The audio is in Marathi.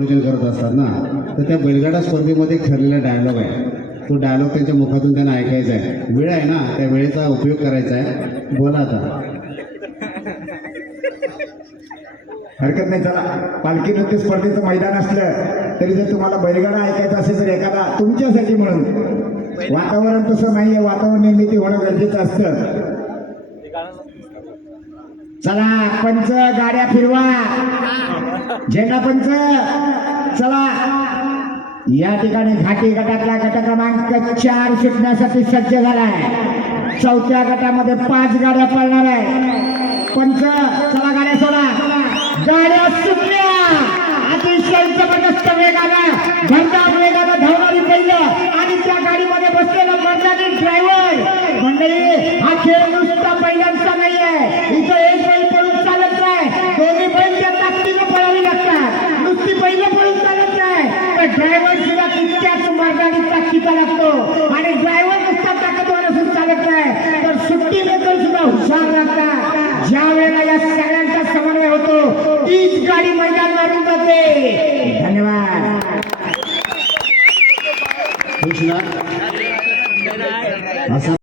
नियोजन करत असतात ना तर त्या बैलगाडा स्पर्धेमध्ये ठरलेला डायलॉग आहे. तो डायलॉग त्यांच्या मुखातून त्यांना ऐकायचा आहे. वेळ आहे ना त्या वेळेचा उपयोग करायचा आहे. बोला आता. हरकत नाही चला. पालखी नृत्य स्पर्धेचं मैदान असलं तरी जर तुम्हाला बैलगाडा ऐकायचा असेल तर एखादा तुमच्यासाठी म्हणून. वातावरण तसं नाहीये वातावरण निर्मिती होणं गरजेचं असतं. चला पंच गाड्या फिरवा. झेंडा पंच चला. या ठिकाणी घाटी गटातला गट क्रमांक चार सुटण्यासाठी सज्ज झालाय. चौथ्या गटामध्ये पाच गाड्या पळणार आहे. पंच चला गाड्या सोडा. गाड्या सुटल्या. अतिशय जबरदस्त वेगानं भरधाव वेगानं धावणारी पहिलं आणि त्या गाडीमध्ये बसलेला मर्यादित ड्रायव्हर मंडळी हा खेळ ड्रायव्हर सुद्धा तितक्याच मर्यादित ताकदीचा लागतो. आणि ड्रायव्हर नुसता ताकदवान असून चालत नाही तर सुट्टी मेकर सुद्धा हुशार लागतात ज्या वेळेला या सगळ्यांचा समन्वय होतो तीच गाडी मैदान मारून जाते. धन्यवाद. असं